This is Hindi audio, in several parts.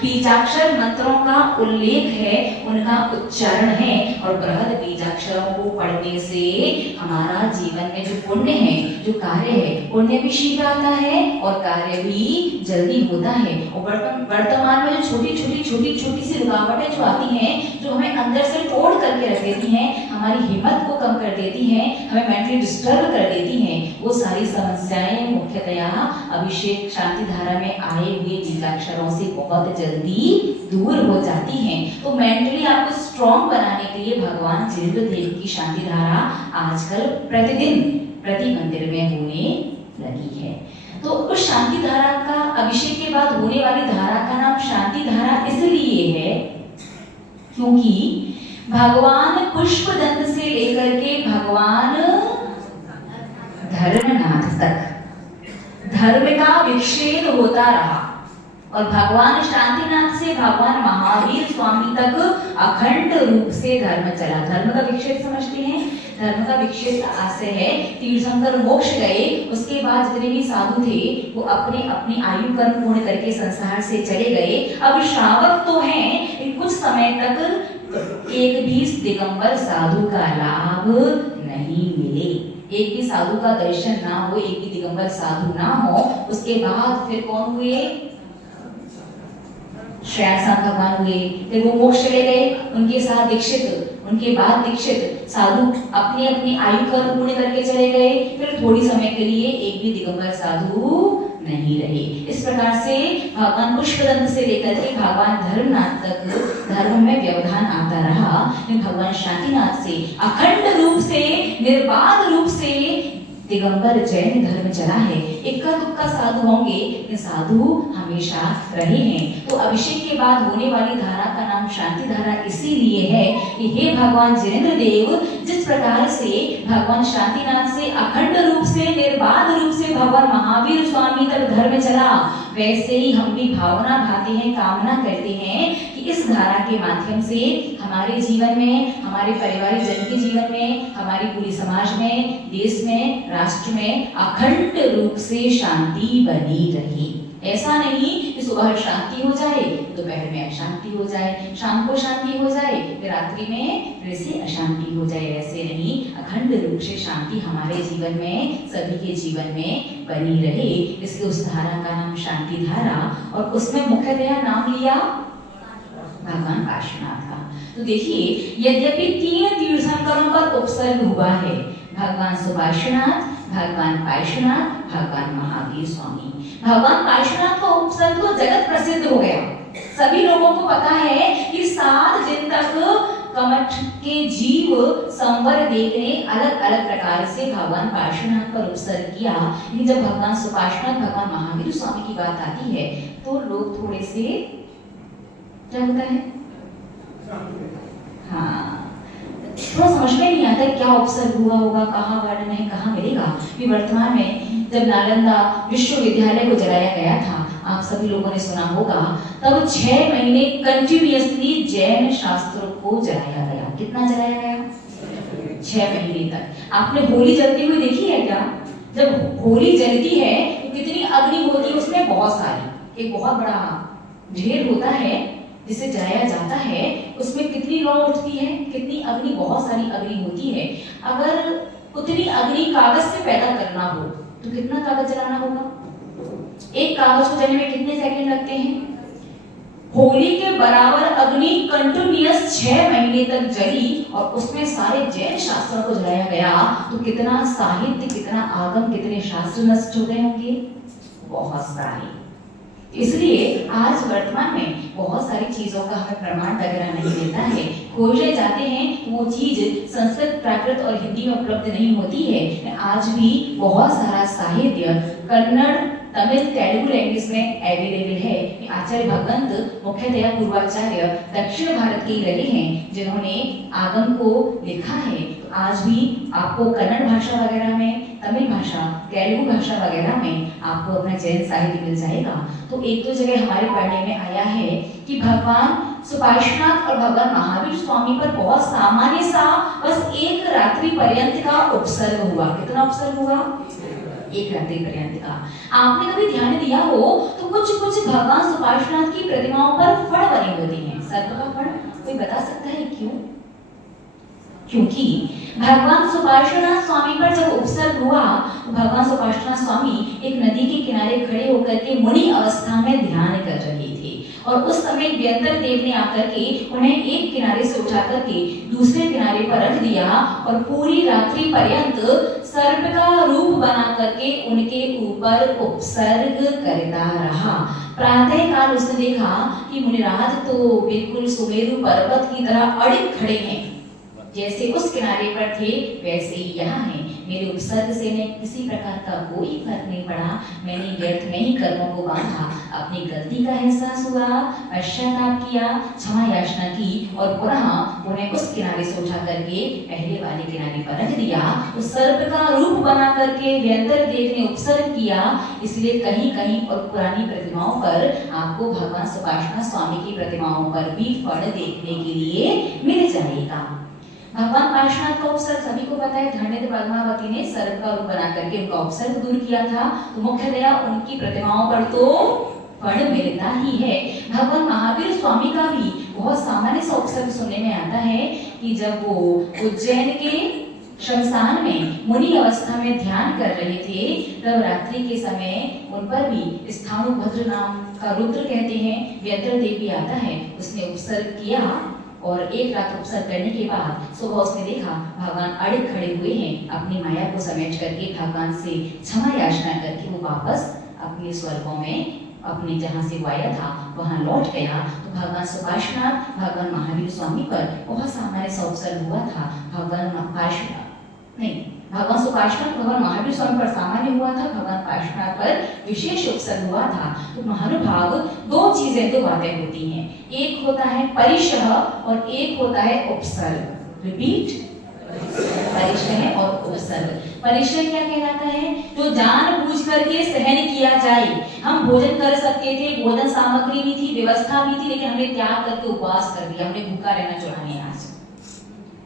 बीजाक्षर मंत्रों का उल्लेख है, उनका उच्चारण है। और बृहद बीजाक्षरों को पढ़ने से हमारा जीवन में जो पुण्य है, जो कार्य है, पुण्य भी शीघ्र आता है और कार्य भी जल्दी होता है। और वर्तमान में जो छोटी छोटी सी रुकावटें जो आती हैं, जो हमें अंदर से तोड़ करके रख देती हैं, हमारी हिम्मत को कम कर देती हैं, हमें मेंटली डिस्टर्ब कर देती हैं, वो सारी समस्याएं मुख्यतया अभिषेक शांति धारा में आए हुए बीजाक्षरों से बहुत जल्दी दूर हो जाती हैं। तो मेंटली आपको स्ट्रॉन्ग बनाने के लिए भगवान जिनेंद्रदेव की शांति धारा आजकल प्रतिदिन प्रति मंदिर में होने लगी है। तो उस शांति धारा का अभिषेक के बाद होने वाली धारा का नाम शांति धारा इसलिए है क्योंकि भगवान पुष्पदंत से लेकर के भगवान धर्मनाथ तक धर्म का विक्षेद होता रहा और भगवान शांतिनाथ से भगवान महावीर स्वामी तक अखंड रूप से धर्म चला। धर्म का विक्षेद समझते हैं? धर्म का विक्षेद आशय है तीर्थंकर मोक्ष गए, उसके बाद जितने भी साधु थे वो अपने अपनी आयु कर्म पूर्ण करके संसार से चले गए। अब श्रावक तो हैं, कुछ समय तक एक भी दिगंबर साधु का लाभ नहीं मिले, एक भी साधु का दर्शन ना हो, एक भी दिगंबर साधु ना हो। उसके बाद फिर कौन हुए? श्रेयासांत भगवान हुए, फिर वो मोक्ष चले गए, उनके साथ दीक्षित, उनके बाद दीक्षित साधु अपनी अपनी आयु कर्म पूर्ण करके चले गए। फिर थोड़ी समय के लिए एक भी दिगंबर साधु नहीं रहे। इस प्रकार से भगवान पुष्पदंत से लेकर के भगवान धर्मनाथ तक धर्म में व्यवधान आता रहा। भगवान शांतिनाथ से अखंड रूप से निर्बाध रूप से दिगंबर जैन धर्म चला है। इक्का दुक्का साधु होंगे, ये साधु हमेशा रहे हैं। तो अभिषेक के बाद होने वाली धारा का नाम शांति धारा इसीलिए है कि हे भगवान जिनेंद्रदेव, जिस प्रकार से भगवान शांतिनाथ से अखंड रूप से निर्बाध रूप से भगवान महावीर स्वामी तक धर्म चला, वैसे ही हम भी भावना भाते हैं, कामना करते हैं कि इस धारा के माध्यम से हमारे जीवन में, हमारे परिवारिक जन के जीवन में, हमारी पूरी समाज में, देश में, राष्ट्र में अखंड रूप से शांति बनी रही। ऐसा नहीं कि सुबह शांति हो जाए, दोपहर में अशांति हो जाए, शाम को शांति हो जाए, फिर रात्रि में फिर से अशांति हो जाए, ऐसे नहीं। अखंड रूप से शांति हमारे जीवन में, सभी के जीवन में बनी रहे, इसलिए उस धारा का नाम शांति धारा। और उसमें मुख्यतया नाम लिया भगवान पार्श्वनाथ का। तो देखिए, यद्यपि 3 तीर्थंकरों का उपसर्ग हुआ है, भगवान सुपार्श्वनाथ, भगवान पार्श्वनाथ, भगवान महावीर स्वामी। भगवान पार्श्वनाथ का उपसर्ग तो जगत प्रसिद्ध हो गया, सभी लोगों को पता है कि 7 दिन तक कमठ के जीव संवर देखने अलग अलग प्रकार से भगवान पार्श्वनाथ पर उपसर्ग किया। लेकिन जब भगवान सुपार्श्वनाथ, भगवान महावीर स्वामी की बात आती है तो लोग थोड़े से क्या होता है, हाँ, थोड़ा समझ में नहीं आता क्या उपसर्ग हुआ होगा, कहाँ वर्णन है, कहाँ मिलेगा। कि वर्तमान में जब नालंदा विश्वविद्यालय को जलाया गया था, आप सभी लोगों ने सुना होगा, तब 6 महीने कंटिन्यूअसली जैन शास्त्रों को जलाया गया। कितना जलाया गया? 6 महीने तक। आपने होली जलती हुई देखी है क्या? जब होली जलती है तो कितनी अग्नि होती है उसमें? बहुत सारी, एक बहुत बड़ा ढेर होता है जिसे जलाया जाता है, उसमें कितनी लौ उठती है, कितनी अग्नि, बहुत सारी अग्नि होती है। अगर उतनी अग्नि कागज से पैदा करना हो तो कितना कागज जलाना होगा? एक कागज को जलने में कितने सेकंड लगते हैं? होली के बराबर अग्नि कंटिन्यूअस 6 महीने तक जली और उसमें सारे जैन शास्त्रों को जलाया गया, तो कितना साहित्य, कितना आगम, कितने शास्त्र नष्ट हो गए होंगे? बहुत सारे। इसलिए आज वर्तमान में बहुत सारी चीजों का हमें प्रमाण वगैरह नहीं मिलता है, खोजे जाते हैं, वो चीज संस्कृत, प्राकृत और हिंदी में उपलब्ध नहीं होती है। आज भी बहुत सारा साहित्य कन्नड़, तमिल, तेलुगु लैंग्वेज में अवेलेबल है। आचार्य भगवंत मुख्यतया पूर्वाचार्य दक्षिण भारत के ही रहे हैं जिन्होंने आगम को लिखा है। तो आज भी आपको कन्नड़ भाषा वगैरह में, तमिल भाषा, तेलुगु भाषा वगैरह में आपको अपना जैन साहित्य मिल जाएगा। तो एक तो जगह हमारे पढ़ने में आया है कि भगवान सुपार्श्वनाथ और भगवान महावीर स्वामी पर बहुत सामान्य सा बस 1 रात्रि पर्यंत का उपसर्ग हुआ। कितना उपसर्ग हुआ? एक रात्रि पर्यंत का। आपने कभी ध्यान दिया हो तो कुछ कुछ भगवान सुपार्श्वनाथ की प्रतिमाओं पर फड़ बने होते हैं। सर्प का फड़ कोई बता सकता है क्यों? क्योंकि भगवान सुपार्श्वनाथ स्वामी पर जब उपसर्ग हुआ, भगवान सुपार्श्वनाथ स्वामी एक नदी के किनारे खड़े होकर के मुनि अवस्था में ध्यान कर रहे थे और उस समय व्यंतर देव ने आकर के उन्हें एक किनारे से उठा करके दूसरे किनारे पर रख दिया और पूरी रात्रि पर्यंत सर्प का रूप बना करके उनके ऊपर उपसर्ग करता रहा। प्रातः काल उसने देखा कि मुनिराज तो बिल्कुल सुमेरु पर्वत की तरह अड़िग खड़े हैं, जैसे उस किनारे पर थे वैसे ही यहाँ हैं। मेरे उपसर्ग से मैं किसी प्रकार का कोई फर्क नहीं पड़ा। मैंने व्यर्थ में ही कर्मों को बांधा, अपनी गलती का एहसास हुआ, पश्चाताप किया, क्षमा याचना की और पुनः उन्हें उस किनारे से उठा करके पहले वाले किनारे पर रख दिया। उस सर्प का रूप बना करके व्यंतर देव ने उपसर्ग किया। इसलिए कहीं कहीं और पुरानी प्रतिमाओं पर आपको भगवान सुपार्श्वनाथ स्वामी की प्रतिमाओं पर भी फड़ देखने के लिए मिल जाएगा। भगवान पार्श्वनाथ का उपसर्ग सभी को पता है, धन्य पद्मावती ने सर्प का रूप बना करके उनका उपसर्ग दूर किया था, तो मुख्यतया उनकी प्रतिमाओं पर तो फड़ मिलता ही है। भगवान महावीर स्वामी का भी बहुत सामान्य सा उपसर्ग सुनने में आता है कि जब वो उज्जैन के शमशान में मुनि अवस्था में ध्यान कर रहे थे, तब रात्रि के समय उन पर भी स्थाणुभद्र नाम का रुद्र कहते हैं व्यंतर देव भी आता है, उसने उपसर्ग किया और एक रात उपसर्ग करने के बाद सुबह उसने देखा भगवान अड़िग खड़े हुए हैं। अपनी माया को समेट करके भगवान से क्षमा याचना करके वो वापस अपने स्वर्गों में अपने जहाँ से वो आया था वहाँ लौट गया। तो भगवान सुपार्श्वनाथ भगवान महावीर स्वामी पर बहुत सामान्य सा उपसर्ग हुआ था। भगवान सुपार्श्वनाथ भगवान महावीर स्वामी पर सामान्य हुआ था, भगवान पार्श्वनाथ पर विशेष उपसर्ग हुआ था। तो महानुभाव दो चीजें तो बातें होती हैं, एक होता है परिशह और एक होता है उपसर्ग। रिपीट, परिशह और उपसर्ग। परिशह क्या कहलाता है? जो जानबूझ करके सहन किया जाए। हम भोजन कर सकते थे, भोजन सामग्री भी थी, व्यवस्था भी थी, लेकिन हमने त्याग करके उपवास कर दिया, हमने भूखा रहना चुना नहीं आज।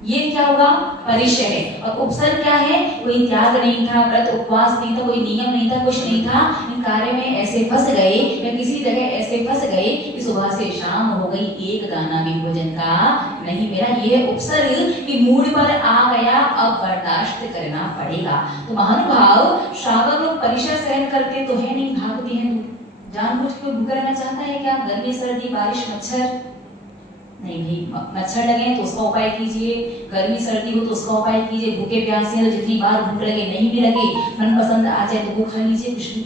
ये क्या होगा? परिशह है। और उपसर्ग क्या है? कोई त्याग नहीं था, व्रत उपवास नहीं था, कोई नियम नहीं था, कुछ नहीं था, इन कार्य में ऐसे फंस गए या किसी जगह ऐसे फंस गए कि सुबह से शाम हो गई, एक दाना भी भोजन का नहीं मिला। ये उपसर्ग की मूड पर आ गया, अब बर्दाश्त करना पड़ेगा। तो महानुभाव श्रावक लोग परिशह सहन करते तो है नहीं, भागते हैं दूर। जानबूझ के भूखा रहना चाहता है क्या? गर्मी सर्दी बारिश मच्छर नहीं भाई, मच्छर लगे तो उसका उपाय कीजिए, गर्मी सर्दी हो तो उसका उपाय कीजिए, भूखे प्यासे तो जितनी बार भूख लगे नहीं भी लगे, मन पसंद आ जाए तो वो खा लीजिए, कुछ भी।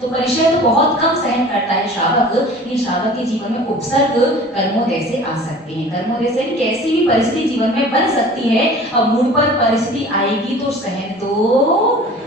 तो परिशह तो बहुत कम सहन करता है श्रावक, लेकिन श्रावक के जीवन में उपसर्ग कर्मोदय से आ सकते हैं। कर्मोदय से कैसी भी परिस्थिति जीवन में बन सकती है, अब मूड पर परिस्थिति आएगी तो सहन तो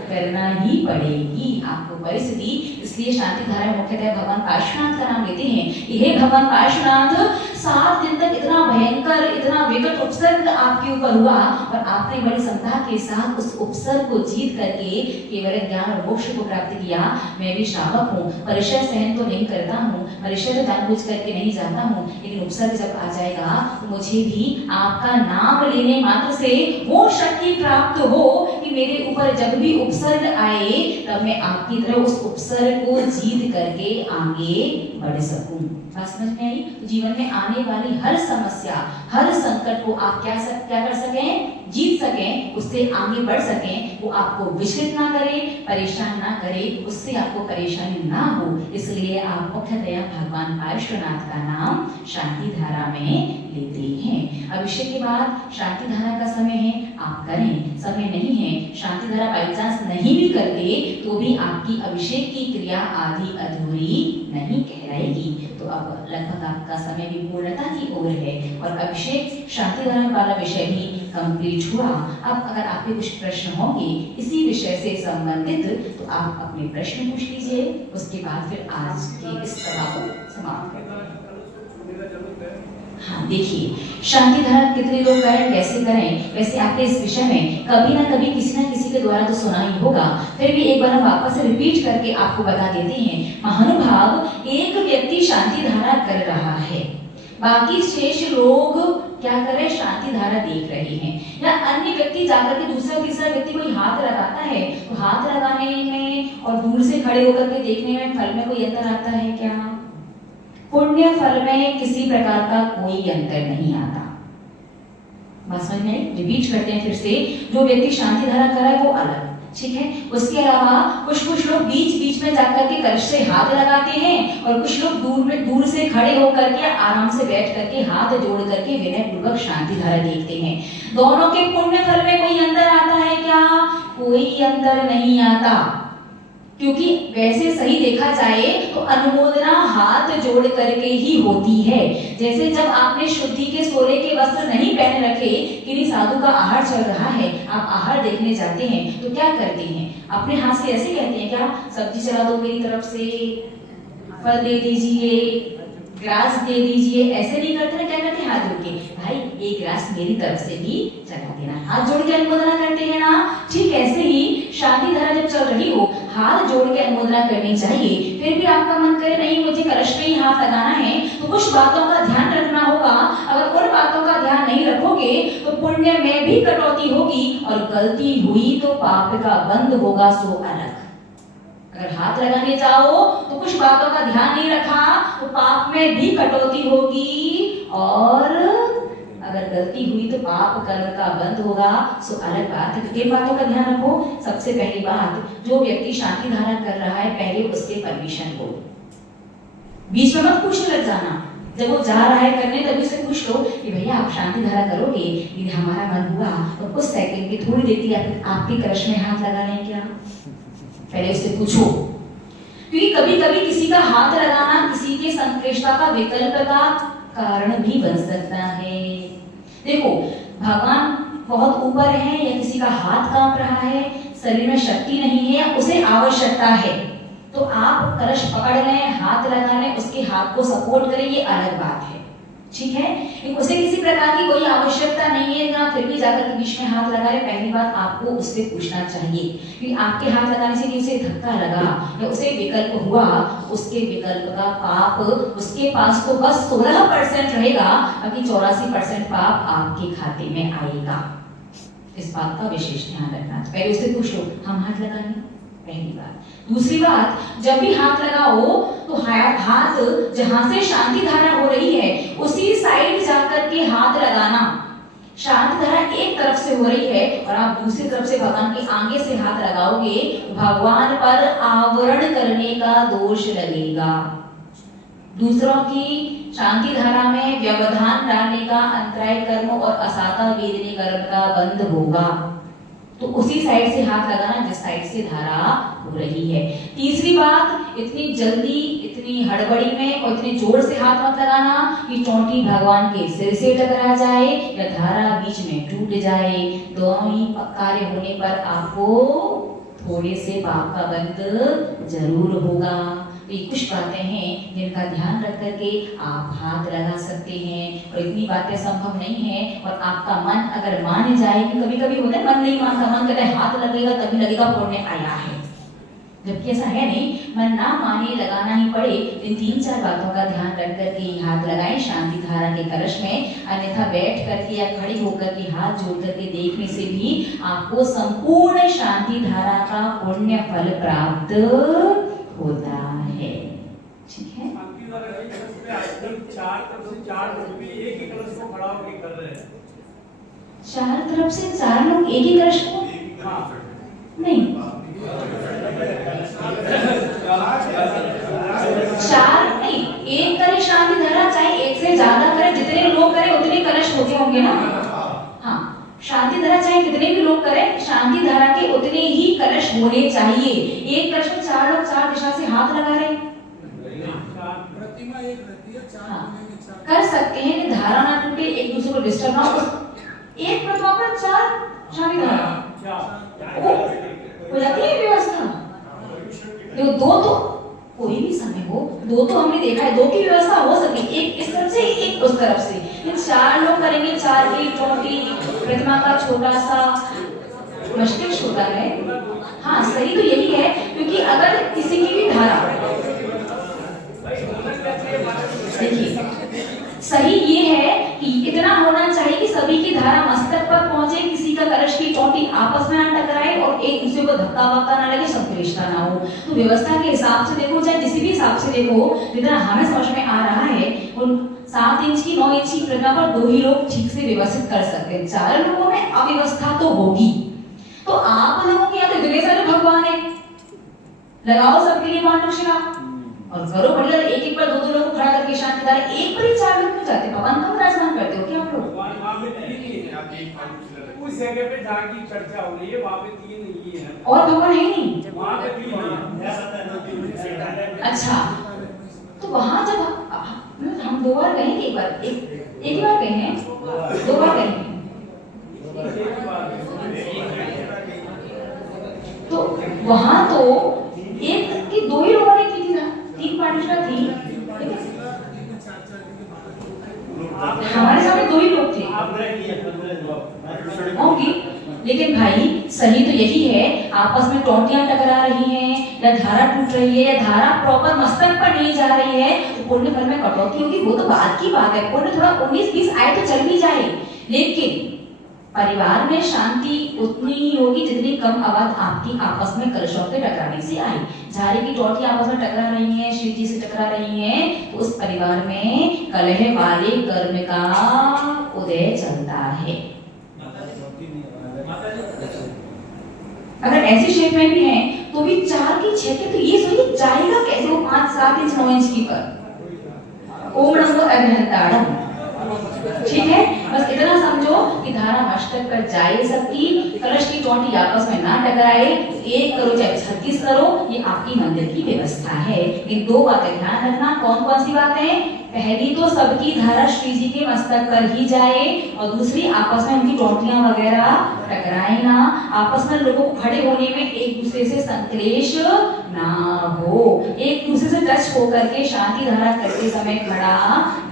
करना ही पड़ेगी आपको परिस्थिति। इसलिए शांति धारा में मुख्यतः भगवान पार्श्वनाथ का नाम लेते हैं। यह भगवान पार्श्वनाथ 7 दिन तक इतना भयंकर, इतना विकट उपसर्ग आपके ऊपर हुआ और आपने बड़ी समता के साथ उस उपसर्ग को जीत करके केवल ज्ञान और मोक्ष को प्राप्त किया। मैं भी श्रावक हूँ, परिशह सहन तो नहीं करता हूँ, परिशह तो जानबूझ करके नहीं जाता हूँ, लेकिन उपसर्ग जब आ जाएगा तो मुझे भी आपका नाम लेने मात्र से वो शक्ति प्राप्त हो कि मेरे ऊपर जब भी उपसर्ग आए तब मैं आपकी तरह उस उपसर्ग को जीत करके आगे बढ़ सकूं। बात समझ में आई? तो जीवन में आने वाली हर समस्या, हर संकट को आप क्या कर सकें? जीत सकें, उससे आगे बढ़ सकें, वो आपको विचलित ना करे, परेशान ना करे, उससे आपको परेशानी ना हो। इसलिए आप मुख्यतया भगवान पार्श्वनाथ का नाम शांति धारा में लेते हैं। अभिषेक के बाद शांति धारा का समय है, आप करें। समय नहीं है, शांति धारा बाई चांस नहीं भी करते तो भी आपकी अभिषेक की क्रिया आधी अधूरी नहीं कहलाएगी। तो अब लगभग आपका समय भी पूर्णता की ओर है और अभिषेक शांति धारा वाला विषय भी कंप्लीट हुआ। अब अगर आपके कुछ प्रश्न होंगे इसी विषय से संबंधित तो आप अपने प्रश्न पूछ लीजिए, उसके बाद फिर आज के इस सभा को समाप्त करें। हाँ, देखिए शांति धारा कितने लोग करें, कैसे करें, वैसे आपके इस विषय में कभी ना कभी किसी ना किसी के द्वारा तो सुना ही होगा, फिर भी एक बार हम वापस से रिपीट करके आपको बता देते हैं। महानुभाव, एक व्यक्ति शांति धारा कर रहा है, बाकी शेष लोग क्या कर रहे हैं, शांति धारा देख रहे हैं। या अन्य व्यक्ति जाकर के दूसरा तीसरा व्यक्ति कोई हाथ लगाता है तो हाथ लगाने में और दूर से खड़े होकर के देखने में फल में कोई अंतर आता है क्या? पुण्य फल में किसी प्रकार का कोई अंतर नहीं आता। बात समझ में? रिपीट करते हैं फिर से, जो व्यक्ति शांति धारा कर रहा है वो अलग, ठीक है। उसके अलावा कुछ लोग बीच बीच में जाकर के कलश से हाथ लगाते हैं और कुछ लोग दूर से खड़े होकर के आराम से बैठ करके हाथ जोड़ करके विनय पूर्वक शांति धारा देखते हैं। दोनों के पुण्य फल में कोई अंतर आता है क्या? कोई अंतर नहीं आता, क्योंकि वैसे सही देखा जाए तो अनुमोदना हाथ जोड़ करके ही होती है। जैसे जब आपने शुद्धि के सोले के वस्त्र नहीं पहन रखे, किन्हीं साधु का आहार चल रहा है, आप आहार देखने जाते हैं तो क्या करते हैं? अपने हाथ से ऐसे कहते हैं क्या, सब्जी चला दो मेरी तरफ से, फल दे दीजिए, ग्लास दे दीजिए, ऐसे नहीं करते ना। क्या करते हैं? हाथ जोड़ के, भाई एक ग्लास मेरी तरफ से भी चला देना, हाथ जोड़ के अनुमोदना करते हैं ना। ठीक ऐसे ही शांति धारा जब चल रही हो, हाथ जोड़ के अनुमोदना करनी चाहिए। फिर भी आपका मन करे नहीं मुझे कलश में ही हाथ लगाना है, तो कुछ बातों का ध्यान रखना होगा। अगर उन बातों का ध्यान नहीं रखोगे तो पुण्य में भी कटौती होगी और गलती हुई तो पाप का बंध होगा सो अलग। अगर हाथ लगाने जाओ तो कुछ बातों का ध्यान नहीं रखा तो पाप में भी कटौती होगी, और अगर गलती हुई तो पाप कर्म का बंध होगा सो अलग बात है। किन बातों का ध्यान रखो? सबसे पहली बात, जो व्यक्ति शांति धारा कर रहा है पहले उसके परमिशन लो, बीच में मत पूछने लग जाना। जब वो जा रहा है करने तभी उससे पूछ लो कि भैया आप शांति धारा करोगे? यदि हमारा मन हुआ तो कुछ सेकंड की थोड़ी देर की आपके कलश में हाथ लगा लें क्या? पहले उससे पूछो, क्योंकि कभी कभी किसी का हाथ लगाना किसी के संप्रेषता का विकल्प का कारण भी बन सकता है। देखो भगवान बहुत ऊपर है या किसी का हाथ कांप रहा है, शरीर में शक्ति नहीं है, उसे आवश्यकता है, तो आप कलश पकड़ लें, हाथ लगा लें, उसके हाथ को सपोर्ट करें, ये अलग बात है, ठीक है। उसे किसी प्रकार की कोई आवश्यकता नहीं है ना, फिर भी जाकर के बीच में हाथ लगा ले, पहली बात आपको उससे पूछना चाहिए कि आपके हाथ लगाने से उसे धक्का लगा या उसे विकल्प हुआ, उसके विकल्प का पाप उसके पास तो बस 16% रहेगा, बाकी 84% पाप आपके खाते में आएगा। इस बात का विशेष ध्यान रखना। तो पहले उससे पूछ लो हम हाथ लगाएं, पहली बात। दूसरी बात, जब भी हाथ लगाओ तो हाथ जहां से शांति धारा हो रही है उसी साइड जाकर के हाथ लगाना। शांति धारा एक तरफ से हो रही है और आप दूसरी तरफ से भगवान के आगे से हाथ लगाओगे, भगवान पर आवरण करने का दोष लगेगा। दूसरों की शांति धारा में व्यवधान डालने का, अंतराय कर्म और असाता वेदने कर्म का बंद होगा। तो उसी साइड से हाथ लगाना जिस साइड से धारा हो रही है। तीसरी बात, इतनी जल्दी, इतनी हड़बड़ी में और इतने जोर से हाथ मत लगाना कि चोटी भगवान के सिर से टकरा जाए या धारा बीच में टूट जाए। दोनों ही कार्य होने पर आपको थोड़े से पाप का बंध जरूर होगा। तो ये कुछ बातें हैं जिनका ध्यान रख करके आप हाथ लगा सकते हैं, और इतनी बातें संभव नहीं है। और आपका मन अगर मान जाए कि कभी कभी होता है मन नहीं मानता, मन कहता है हाथ लगेगा तभी लगेगा पुण्य आया है, जबकि ऐसा है नहीं। मन ना माने, लगाना ही पड़े। इन 3-4 बातों का ध्यान रख करके हाथ लगाएं शांति धारा के कलश में। अन्यथा बैठ करके या खड़े होकर के हाथ जोड़ करके देखने से भी आपको संपूर्ण शांति धारा का पुण्य फल प्राप्त होता है, ठीक है। चार तरफ से 4 लोग एक ही कलश को खड़ा होकर कर रहे हैं। 4 तरफ से 4 लोग एक ही कलश को? नहीं, 4 नहीं, एक करे शांति धारा, चाहे एक से ज्यादा करे, जितने लोग करे उतने कलश होते होंगे ना। हाँ, शांति धारा चाहे कितने भी लोग करें, शांति धारा के उतने ही कलश होने चाहिए। एक कलश में 4 लोग 4 दिशा से हाथ लगा रहे, प्रतिमा एक रहती है, 4 कर सकते हैं कि धारा ना टूटे, एक दूसरे को डिस्टर्ब ना हो। एक प्रतिमा पर 4 शांति धारा हो जाती है व्यवस्था। देखो 2 तो कोई भी समय हो, 2 तो हमने देखा है, 2 की व्यवस्था हो सकती है, एक इस तरफ से एक उस तरफ से। लेकिन 4 लोग करेंगे, 4 की चोटी प्रतिमा का छोटा सा मुश्किल होता है। हाँ, सही तो यही है, क्योंकि अगर किसी की भी धारा, देखिए सही ये है कि इतना होना चाहिए कि सभी की धारा मस्तक पर पहुंचे, किसी का कलश की चोटी आपस में ना टकराए और एक दूसरे को धक्का वक्का ना लगे, शब्दरिश्ता ना हो। तो व्यवस्था के हिसाब से देखो, चाहे किसी भी हिसाब से देखो, जितना हमें समझ में आ रहा है, उन 7 इंच की 9 इंच की प्रतिमा पर 2 ही लोग ठीक से व्यवस्थित कर सकते हैं। 4 लोगों में अव्यवस्था तो होगी। तो आप लोगों के यहाँ तो इतने सारे भगवान है, लगाओ सबके लिए पांडुशिला और करो बढ़िया। एक एक पर 2-2 लोगों को खड़ा करके शांति धारा, एक पर ही 4 लोग क्यों जाते? भगवान कम विराजमान करते हो क्या आप लोग? उस जगह पे जहाँ की चर्चा हो रही है वहाँ पे 3 ही है और भगवान है नहीं वहाँ पे 3 है। अच्छा, तो वहां जब हम 2 बार गए हैं, एक ही बार गए हैं, 2 बार गए हैं, तो वहां तो एक की 2 ही लोगों ने की थी ना, 3 पार्टिशन थी, हमारे सामने 2 ही लोग थे होंगी। लेकिन भाई सही तो यही है, आपस में टोंटियां टकरा रही हैं या धारा टूट रही है या धारा प्रॉपर मस्तक पर नहीं जा रही है, तो पुण्य फल में कटौती होगी, वो तो बात की बात है। पुण्य थोड़ा 19-20 आए तो चल भी जाए, लेकिन परिवार में शांति उतनी ही होगी जितनी कम आवाज आपकी आपस में कलशों के टकराने से आई। झाड़ी की टोटी आपस में टकरा रही है, शिव जी से टकरा रही है, तो उस परिवार में कलह वाले कर्म का उदय चलता है। अगर ऐसी शेप में भी है तो भी 4 की 6 के, तो ये सोचिए जाएगा कैसे वो 5-7 इंच 9 इंच की पर। ओम नमो अग्निहोत्राणम, ठीक है, बस इतना समझो कि धारा मस्तक पर जाए सबकी, कलश की चोटी आपस में ना टकराए, एक करो चाहे 36 करो, ये आपकी मंदिर की व्यवस्था है। इन 2 बातें ध्यान रखना। कौन कौन सी बातें? पहली तो सबकी धारा श्री जी के मस्तक पर ही जाए, और दूसरी आपस में उनकी टोटियां वगैरह टकराए ना, आपस में लोगों को खड़े होने में एक दूसरे से संक्लेश ना हो, एक दूसरे से टच होकर के शांति धारा करते समय खड़ा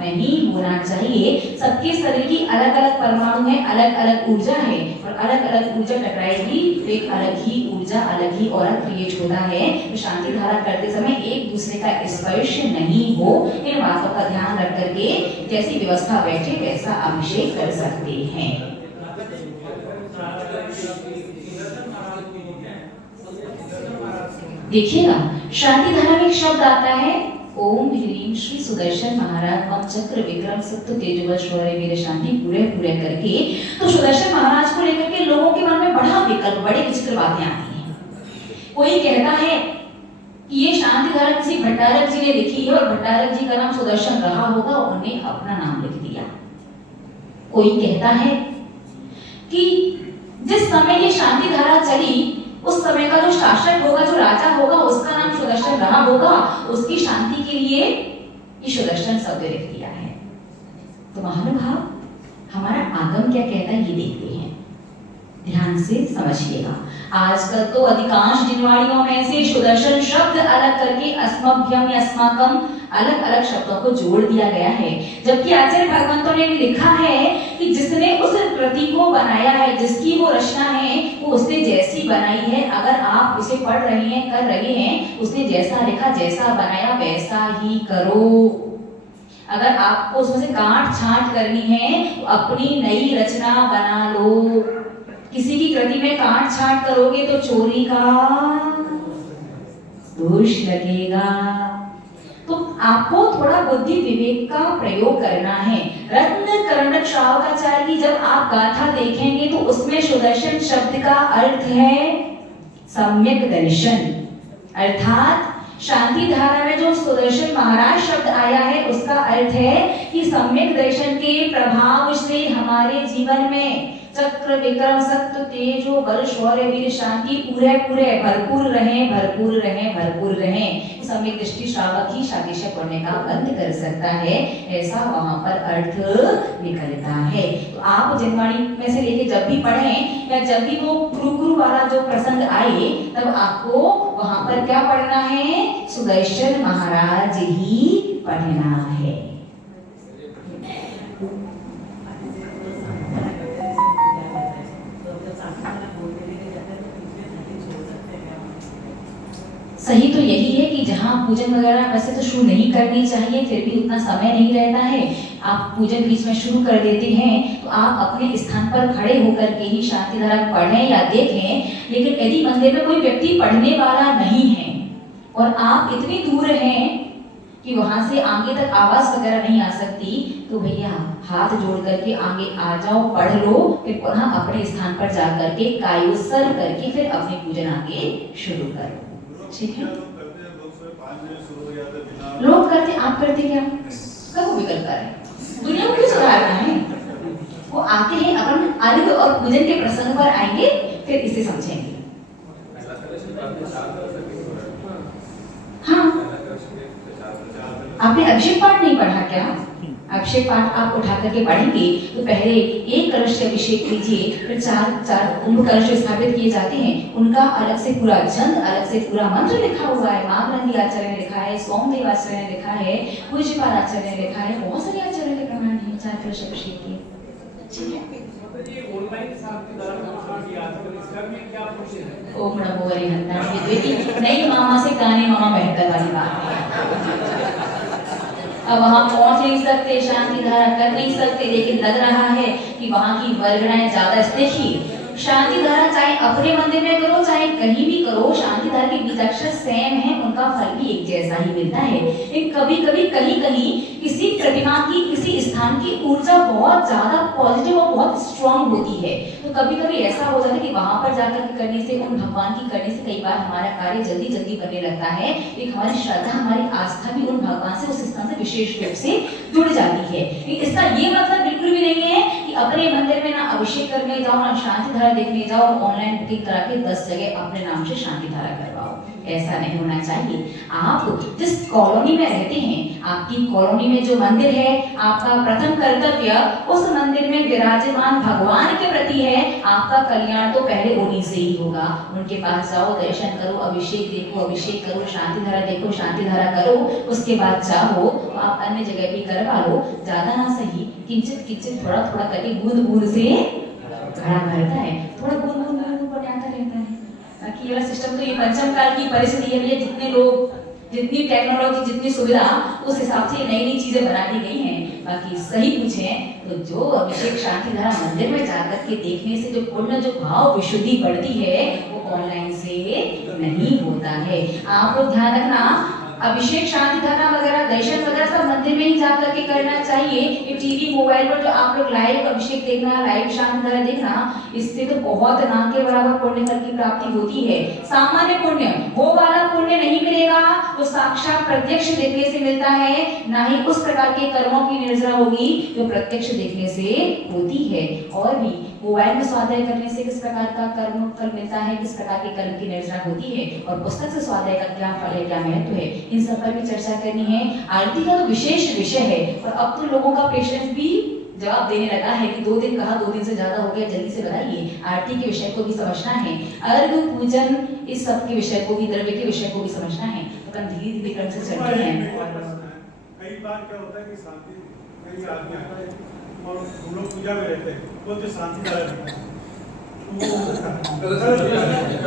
नहीं होना चाहिए। सबके शरीर की अलग अलग परमाणु है, अलग अलग ऊर्जा है, और अलग अलग ऊर्जा टकराएगी तो एक अलग ही ऊर्जा, अलग ही ऑरा क्रिएट होता है। तो शांति धारा करते समय एक दूसरे का स्पर्श नहीं हो, इन बातों का ध्यान रख करके जैसी व्यवस्था बैठे वैसा अभिषेक कर सकते हैं। देखिएगा शांति धारा में एक शब्द आता है, ओम ह्रीम श्री सुदर्शन महाराज मम चक्र विक्रम सत्य तेजवल शौर्य वीर शांति पूरे पूरे करके। तो सुदर्शन महाराज को लेकर के लोगों के मन में बड़ा विकल्प, बड़े विचित्र बातें आती हैं। कोई कहता है कि ये शांति धारा किसी भट्टारक जी ने लिखी है और भट्टारक जी का नाम सुदर्शन रहा होगा, उन्होंने अपना नाम लिख दिया। कोई कहता है कि जिस समय ये शांति धारा चली उस समय का जो शासक होगा, जो राजा होगा, उसका नाम सुदर्शन रहा होगा, उसकी शांति के लिए ये सुदर्शन शब्द लिख दिया है। तो महानुभाव हमारा आगम क्या कहता है ये देखते हैं, ध्यान से समझिएगा। आजकल तो अधिकांश जिनवाड़ियों में से सुदर्शन शब्द अलग करके अस्मभ्यम या अस्माकम अलग अलग शब्दों को जोड़ दिया गया है, जबकि आचार्य भगवंतों ने लिखा है कि जिसने उस कृति को बनाया है, जिसकी वो रचना है, वो उसने जैसी बनाई है। अगर आप उसे पढ़ रहे हैं, कर रहे हैं, उसने जैसा लिखा, जैसा बनाया वैसा ही करो। अगर आपको उसमें से काट छांट करनी है तो अपनी नई रचना बना लो। किसी की कृति में काट छांट करोगे तो चोरी का दोष लगेगा। तो आपको थोड़ा बुद्धि विवेक का प्रयोग करना है। रत्न कर्णक श्रावकाचार्य की जब आप गाथा देखेंगे तो उसमें सुदर्शन शब्द का अर्थ है सम्यक दर्शन, अर्थात शांति धारा में जो सुदर्शन महाराज शब्द आया है उसका अर्थ है कि सम्यक दर्शन के प्रभाव से हमारे जीवन में चक्र विक्रम सत्य तेजो बल शौर्य वीर शांति पूरे पूरे भरपूर रहें, भरपूर रहें, भरपूर रहें। सम्यक दृष्टि श्रावक ही शातिशय पढ़ने का बंद कर सकता है, ऐसा वहां पर अर्थ निकलता है। तो आप जनवाणी में से लेके जब भी पढ़ें या जब भी वो गुरु वाला जो प्रसंग आए तब आपको वहां पर क्या पढ़ना है? सुदर्शन महाराज ही पढ़ना है। सही तो यही है कि जहां जहाँ पूजन वगैरह वैसे तो शुरू नहीं करनी चाहिए, फिर भी उतना समय नहीं रहता है, आप पूजन बीच में शुरू कर देते हैं, तो आप अपने स्थान पर खड़े होकर के ही शांति धारा पढ़ें या देखें। लेकिन यदि मंदिर में कोई व्यक्ति पढ़ने वाला नहीं है और आप इतनी दूर हैं कि वहां से आगे तक आवाज वगैरह नहीं आ सकती, तो भैया हाथ जोड़ करके आगे आ जाओ, पढ़ लो, फिर पुनः अपने स्थान पर जाकर के कायोत्सर्ग करके फिर अपने पूजन आगे शुरू करो। ठीक है, लोग करते, आप करते क्या? कब विकल्प कर रहे, दुनिया को क्यों सुधारना है? वो आते हैं अपन अर्घ और पूजन के प्रसंग पर आएंगे, फिर इसे समझेंगे। हाँ, आपने अभिषेक पाठ नहीं पढ़ा क्या? अभिषेक पाठ आप उठा करके पढ़ेंगे तो पहले एक कलश से अभिषेक कीजिए, फिर चार कुंभ कलश स्थापित किए जाते हैं, उनका अलग से पूरा छंद, अलग से पूरा मंत्र लिखा हुआ है। माघनंदी आचार्य ने लिखा है, सोमदेव आचार्य ने लिखा है, पूज्यपाल आचार्य ने लिखा है, बहुत सारे आचार्य के प्रमाण हैं 4 कलश अभिषेक के। ठीक है, ऑनलाइन शांति धारा क्या पूछे हैं? ओम नमो हरिहंता नहीं, मामा से गाने मामा बेहतर वाली बात है। अब वहां पहुंच नहीं सकते, शांति धारा कर नहीं सकते, लेकिन लग रहा है कि वहां की वर्गणाएं ज्यादा। देखिए, शांति धारा चाहे अपने मंदिर में करो चाहे कहीं भी करो, शांति धारा के बीजाक्षर सेम है, उनका फल भी एक जैसा ही मिलता है। लेकिन कभी कभी कहीं कहीं किसी प्रतिमा की, किसी स्थान की ऊर्जा बहुत ज्यादा पॉजिटिव और बहुत स्ट्रांग होती है, तो कभी कभी ऐसा हो जाता है कि वहां पर जाकर के करने से, उन भगवान की करने से कई बार हमारा कार्य जल्दी जल्दी बनने लगता है। एक हमारी श्रद्धा, हमारी आस्था भी उन भगवान से, उस स्थान से विशेष रूप से जुड़ जाती है। इसका ये मतलब बिल्कुल भी नहीं है कि अपने मंदिर में ना अभिषेक करने जाओ, ना शांति धारा देखने जाओ, ऑनलाइन बुकिंग करा के 10 जगह अपने नाम से शांति धारा करवाओ। ऐसा नहीं होना चाहिए। आप जिस कॉलोनी में रहते हैं, आपकी कॉलोनी में जो मंदिर है, आपका प्रथम कर्तव्य उस मंदिर में विराजमान भगवान के प्रति है। आपका कल्याण तो पहले उन्हीं से ही होगा। उनके पास जाओ, दर्शन करो, अभिषेक देखो, अभिषेक करो, शांति धारा देखो, शांति धारा करो, उसके बाद चाहो तो आप अन्य जगह भी करवा लो। ज्यादा ना सही, किंचित किंचित थोड़ा थोड़ा करके बूंद बूंद से घड़ा भरता है, थोड़ा बूंद बूंद बूंद पर आता रहता है। बाकी ये सिस्टम तो ये पंचम काल की परिस्थिति है, जितने लोग, जितनी टेक्नोलॉजी, जितनी सुविधा, उस हिसाब से नई नई चीजें बना दी गई हैं। बाकी सही पूछें तो जो अभिषेक शांति धारा मंदिर में जाकर के देखने से जो पुण्य, जो भाव विशुद्धि बढ़ती है, वो ऑनलाइन से नहीं होता है। आप लोग ध्यान रखना, अभिषेक शांति धारा वगैरह, दर्शन वगैरह सब मंदिर में ही जाकर के करना चाहिए। ये टीवी मोबाइल पर जो आप लोग लाइव अभिषेक देखना, लाइव शांति धारा देखना, इससे तो बहुत ना के बराबर पुण्य फल की प्राप्ति होती है। सामान्य पुण्य, वो वाला पुण्य नहीं मिलेगा जो साक्षात प्रत्यक्ष देखने से मिलता है, ना ही उस प्रकार के कर्मों की निर्जरा होगी जो प्रत्यक्ष देखने से होती है। और भी मोबाइल में स्वाध्याय करने से किस प्रकार का कर्म फल मिलता है, किस प्रकार के कर्म की निर्जरा होती है, और पुस्तक से स्वाध्याय का क्या फल है, क्या महत्व है, इन सब पर भी चर्चा करनी है। आरती का तो विशेष विषय है, और अब तो लोगों का पेशेंस भी जवाब देने लगा है कि 2 दिन कहा, 2 दिन से ज्यादा हो गया, जल्दी से बताइए। आरती के विषय को भी समझना है, अर्घ पूजन, इस सब के विषय को भी, द्रव्य के विषय को भी समझना है। तो हम धीरे धीरे क्रम से चलते हैं। कई बार क्या होता है कि शांति, कई आदमी आता है और हम लोग पूजा में रहते हैं, वो जो शांति धारा देखते हैं,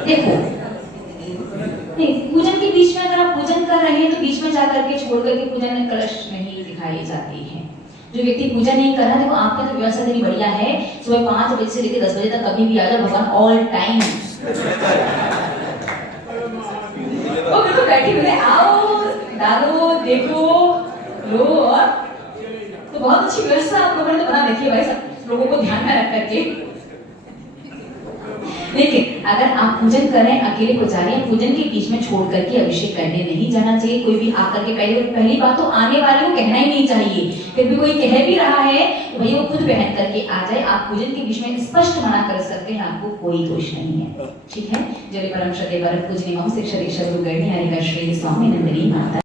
देखो नहीं, पूजन के बीच में अगर आप पूजन कर रहे हैं तो बीच में जाकर के छोड़ करके पूजन में कलश नहीं दिखाई जाती है। जो व्यक्ति पूजा नहीं कर रहा है, वो आपका तो व्यवस्था इतनी बढ़िया है, सुबह 5 बजे से लेकर 10 बजे तक कभी भी आ जाओ, भगवान ऑल टाइम वो बिल्कुल बैठे हुए, आओ डालो, देखो, लो, और तो बहुत अच्छी व्यवस्था आप लोगों ने तो बना रखी है भाई, सब लोगों को ध्यान में रख करके। लेकिन अगर आप पूजन कर रहे हैं, अकेले पुजारी हैं, पूजन के बीच में छोड़ करके अभिषेक करने नहीं जाना चाहिए। कोई भी आकर के पहली बात तो आने वाले को कहना ही नहीं चाहिए। फिर भी कोई कह भी रहा है तो भैया वो खुद पहन करके आ जाए। आप पूजन के बीच में स्पष्ट मना कर सकते हैं, आपको कोई दोष नहीं है। ठीक है, जय परम श्रद्धेय परम पूजनीय मम शिक्षक गुरु गणिया श्री स्वामी नंदिनी माता।